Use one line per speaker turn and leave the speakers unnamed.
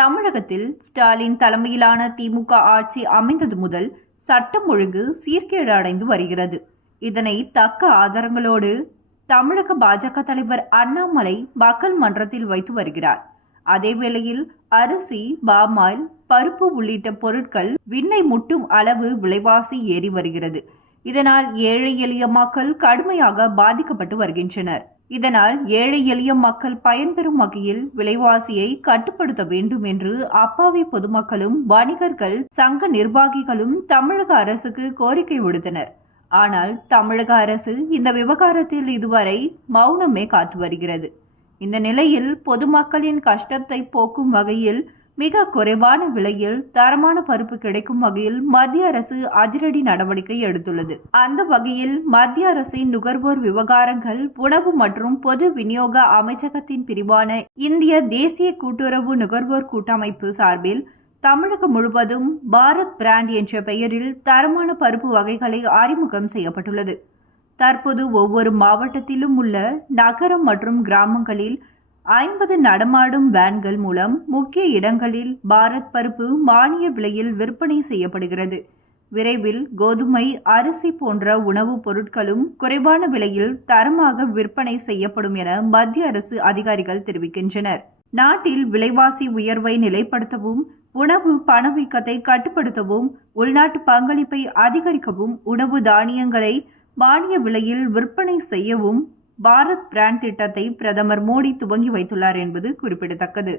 தமிழகத்தில் ஸ்டாலின் தலைமையிலான திமுக ஆட்சி அமைந்தது முதல் சட்டம் ஒழுங்கு சீர்கேடு அடைந்து வருகிறது. இதனை தக்க ஆதாரங்களோடு தமிழக பாஜக தலைவர் அண்ணாமலை மக்கள் மன்றத்தில் வைத்து வருகிறார். அதேவேளையில் அரிசி பாமாயில் பருப்பு உள்ளிட்ட பொருட்கள் விண்ணை முட்டும் அளவு விலைவாசி ஏறி வருகிறது. இதனால் ஏழை எளிய மக்கள் கடுமையாக பாதிக்கப்பட்டு வருகின்றனர். இதனால் ஏழை எளிய மக்கள் பயன்பெறும் வகையில் விலைவாசியை கட்டுப்படுத்த வேண்டும் என்று அப்பாவி பொதுமக்களும் வணிகர்கள் சங்க நிர்வாகிகளும் தமிழக அரசுக்கு கோரிக்கை விடுத்தனர். ஆனால் தமிழக அரசு இந்த விவகாரத்தில் இதுவரை மௌனமே காத்து வருகிறது. இந்த நிலையில் பொதுமக்களின் கஷ்டத்தை போக்கும் வகையில் மிக குறைவான விலையில் தரமான பருப்பு கிடைக்கும் வகையில் மத்திய அரசு அதிரடி நடவடிக்கை எடுத்துள்ளது. அந்த வகையில் மத்திய அரசின் நுகர்வோர் விவகாரங்கள் உணவு மற்றும் பொது விநியோக அமைச்சகத்தின் பிரிவான இந்திய தேசிய கூட்டுறவு நுகர்வோர் கூட்டமைப்பு சார்பில் தமிழகம் முழுவதும் பாரத் பிராண்ட் என்ற பெயரில் தரமான பருப்பு வகைகளை அறிமுகம் செய்யப்பட்டுள்ளது. தற்போது ஒவ்வொரு மாவட்டத்திலும் உள்ள நகரம் மற்றும் கிராமங்களில் ஐம்பது நடமாடும் வேன்கள் மூலம் முக்கிய இடங்களில் பாரத் பருப்பு மானிய விலையில் விற்பனை செய்யப்படுகிறது. விரைவில் கோதுமை அரிசி போன்ற உணவுப் பொருட்களும் குறைவான விலையில் தரமாக விற்பனை செய்யப்படும் என மத்திய அரசு அதிகாரிகள் தெரிவிக்கின்றனர். நாட்டில் விலைவாசி உயர்வை நிலைப்படுத்தவும் உணவு பணவீக்கத்தை கட்டுப்படுத்தவும் உள்நாட்டு பங்களிப்பை அதிகரிக்கவும் உணவு தானியங்களை மானிய விலையில் விற்பனை செய்யவும் பாரத் பிராண்ட் திட்டத்தை பிரதமர் மோடி துவங்கி வைத்துள்ளார் என்பது குறிப்பிடத்தக்கது.